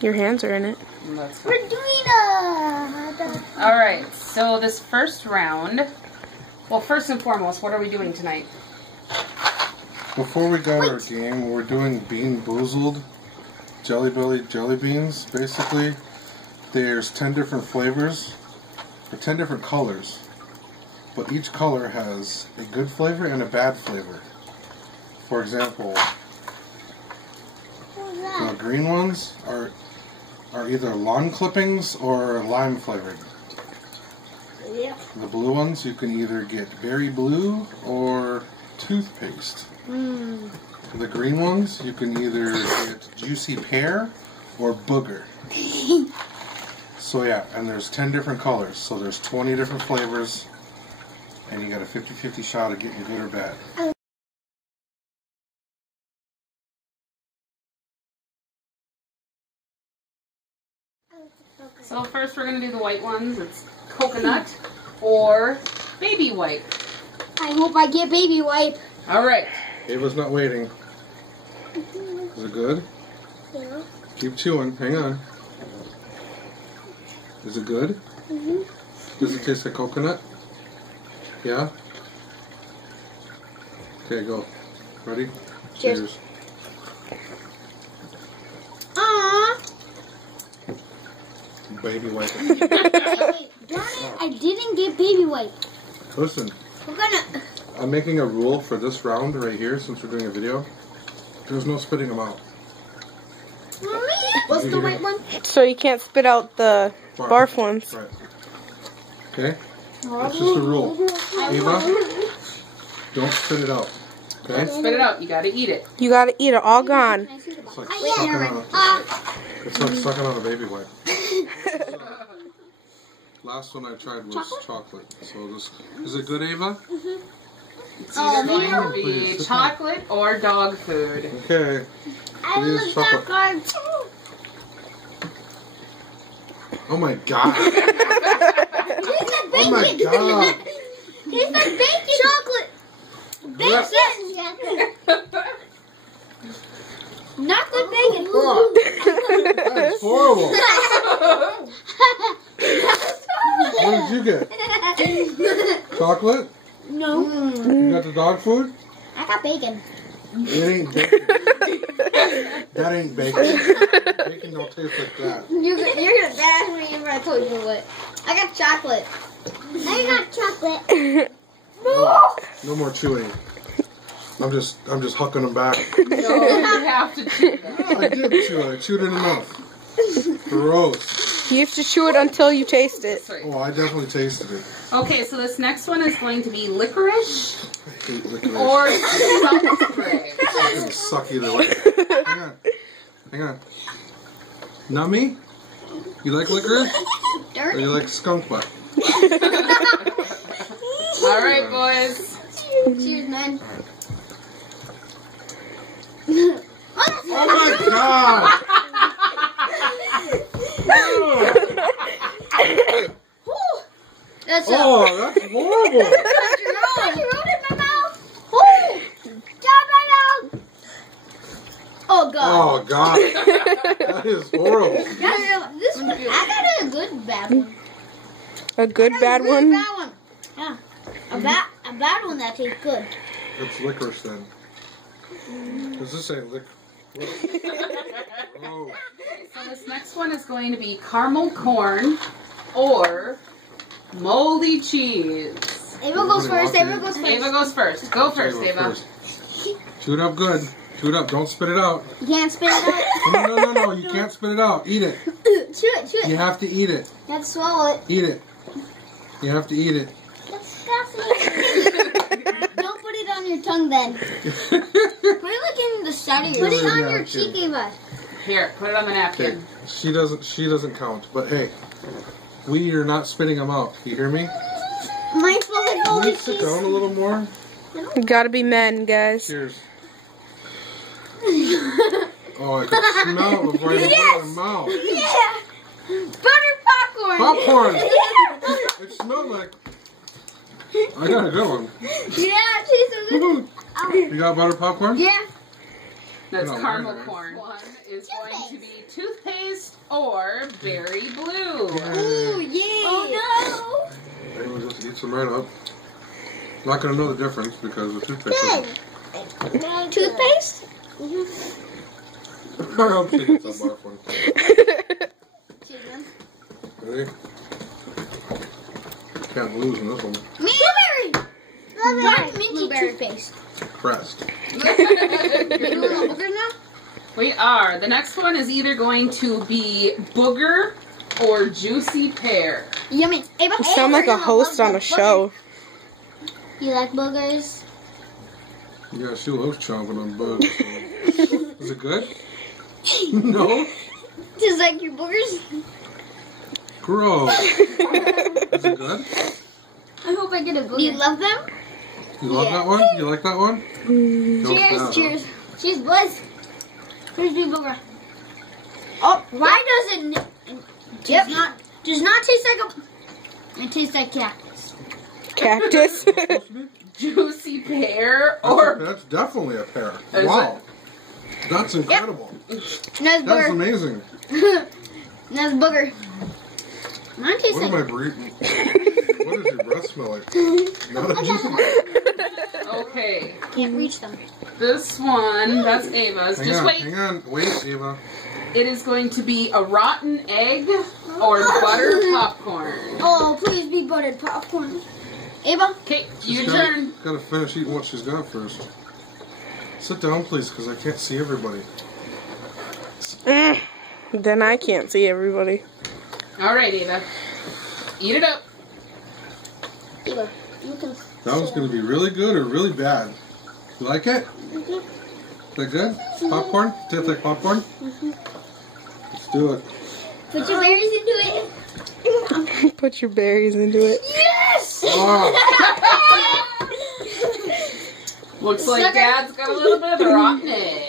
Your hands are in it. We're doing Alright, so this first round, well, first and foremost, what are we doing tonight? Before we got our game, we're doing Bean Boozled Jelly Belly jelly beans. Basically, there's 10 different flavors, or 10 different colors, but each color has a good flavor and a bad flavor. For example, the green ones are either lawn clippings or lime flavored. Yeah. The blue ones, you can either get berry blue or toothpaste. The green ones, you can either get juicy pear or booger. So yeah, and there's 10 different colors, so there's 20 different flavors, and you got a 50-50 shot of getting good or bad. So first we're going to do the white ones. It's coconut or baby wipe. I hope I get baby wipe. Alright. Ava's not waiting. Is it good? Yeah. Keep chewing. Hang on. Is it good? Does it taste like coconut? Yeah? Okay, go. Ready? Cheers. Aww. Baby wipe. Wait, darn it, I didn't get baby wipe. Listen, We're gonna... I'm making a rule for this round right here, since we're doing a video. There's no spitting them out. Mommy? What's the white one? So you can't spit out the barf ones. Right. Okay? That's just a rule. Ava, don't spit it out. Okay? Spit it out. You got to eat it. You gotta eat it all gone. It's like sucking on it's like sucking on a baby wipe. Last one I tried was chocolate. So this is it good, Ava? It's either going to be chocolate or dog food. Okay. I It is love chocolate. chocolate. Oh my god. Taste like Oh my bacon. god. Taste like bacon. Chocolate. Bacon. Not good bacon. That is horrible. What did you get? Chocolate? No. You got the dog food? I got bacon. It ain't bacon. That ain't bacon. Bacon don't taste like that. You're gonna bash me if I told you what. I got chocolate. I got chocolate. No more chewing. I'm just hucking them back. No, you have to chew them. I did chew it. I chewed it enough. Gross. You have to chew it until you taste it. Sorry. Oh, I definitely tasted it. Okay, so this next one is going to be licorice I hate licorice. or salt spray. It's gonna suck either way. Hang on. Hang on. Nummy? You like licorice? Or you like skunk butt? All right, boys. Cheers, man. Oh my god! That's Oh, that's horrible! You wrote it in my mouth. Oh, my mouth. Oh god. Oh god. That is horrible. This one, I got a good bad one. A good bad one? Bad one. Yeah. A bad one that tastes good. It's licorice then. Does this say licorice? Oh. So this next one is going to be caramel corn or moldy cheese. Ava goes first. Ava goes first. Ava goes first. Go first, Ava. Chew it up good. Chew it up. Don't spit it out. You can't spit it out. No. You can't spit it out. Eat it. Chew it. You have to eat it. You have to swallow it. Eat it. You have to eat it. Disgusting. Don't put it on your tongue then. Put it like in the side of your. Put it on your cheek, Ava. Here, put it on the napkin. Okay. She doesn't count. But hey, we are not spitting them out. You hear me? Mine's full of Can moldy you sit cheese. down a little more? You gotta be men, guys. Cheers. Oh, I can smell it right in my mouth. Yeah. Butter popcorn. Popcorn. It smelled like. I got a good one. Yeah, it tastes so good. You got butter popcorn? Yeah. That's No, caramel mine. corn. One is going to be toothpaste or berry blue. Ooh, yay! Oh Hey, we'll just eat some right up. Not gonna know the difference because the toothpaste. no! Toothpaste? I'll take it, that barf one. Ready? Can't lose in this one. Blueberry! Blueberry! Minty toothpaste. Pressed. We are. The next one is either going to be booger or juicy pear. Yummy. You sound like a host on a show. You like boogers? Yeah, she loves chomping on bugs. So. Is it good? No? Just like your boogers? Gross. Is it good? I hope I get a booger. You love them? You love that one? You like that one? Cheers, cheers. Cheers, boys. Here's your booger. Oh, why does it does not taste like a... It tastes like cactus. Cactus. Juicy pear or... That's definitely a pear. Is Wow. That's incredible. Nice That's booger. amazing. Nice booger. Mine tastes What am I like... breathing? What does your breath smell like? Not a juicy. Okay. Can't reach them. This one, that's Ava's. Just wait. Hang on. Wait, Ava. It is going to be a rotten egg or buttered popcorn. Oh, please be buttered popcorn. Ava? Okay, your She's turn. Gotta finish eating what she's got first. Sit down, please, because I can't see everybody. Then I can't see everybody. All right, Ava. Eat it up. Ava, you can... That was gonna be really good or really bad. You like it? Is that good? Popcorn? Tastes like popcorn? Let's do it. Put your berries into it. Put your berries into it. Yes! Oh, Looks like Sucker. Dad's got a little bit of a rotten egg.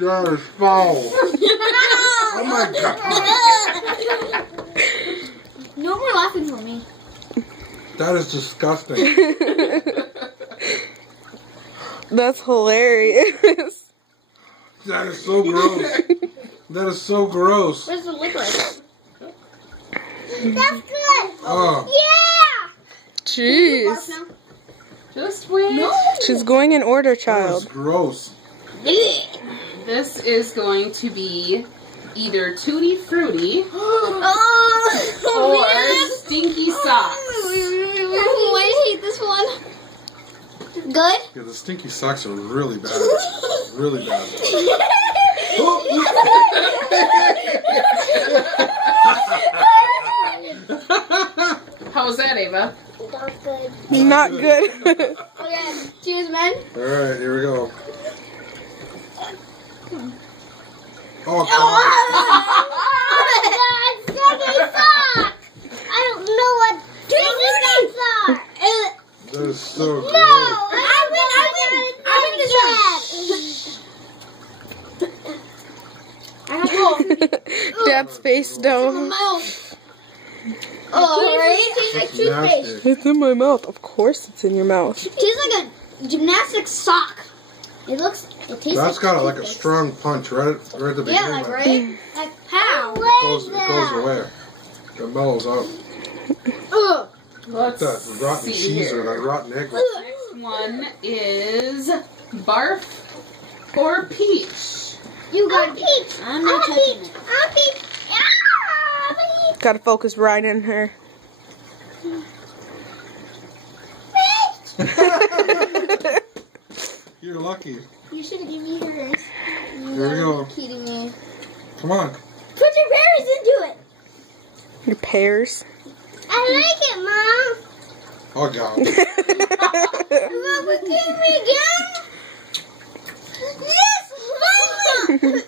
that is foul. Oh my god. No more laughing for me. That is disgusting. That's hilarious. That is so gross. That is so gross. Where's the licorice? That's good. Oh. Yeah! Jeez. Just wait. No. She's going in order, That is child. gross. This is going to be either Tutti Frutti Oh, or Stinky Socks. Why do I hate this one? Good? Yeah, the stinky socks are really bad. Really bad. How was that, Ava? Not good. Not good. Okay, cheers, man. Alright, here we go. Oh, God. I don't know what stinky sock. That is so gross. No, I win this one. Dad's face though. Mouth. Oh, right? It tastes like toothpaste. Nasty. It's in my mouth. Of course it's in your mouth. It tastes like a gymnastics sock. It tastes That's got like a toothpaste. strong punch right at the beginning. Yeah, like, right? Like, how? It goes away. It mellows out. Ugh. Let's That rotten see cheese or here. that rotten egg. Next one is barf or peach. You got peach. I'm not touching it. I'm peach. Gotta focus right in her. You're lucky. You should have given me hers. Here we go. Kidding me. Come on. Put your berries into it. Your pears. I like it, Mom. Oh, God. Mom, kill me again. Yes, Mama. Silence.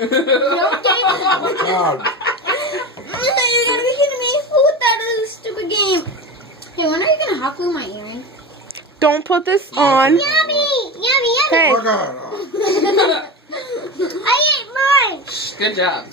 Don't get Oh, God. You're gonna be kidding me. Who thought of this stupid game? Hey, when are you gonna hot glue my earring? Don't put this on. Yummy, yummy, yummy. Hey. Oh, God. I ate mine. Good job.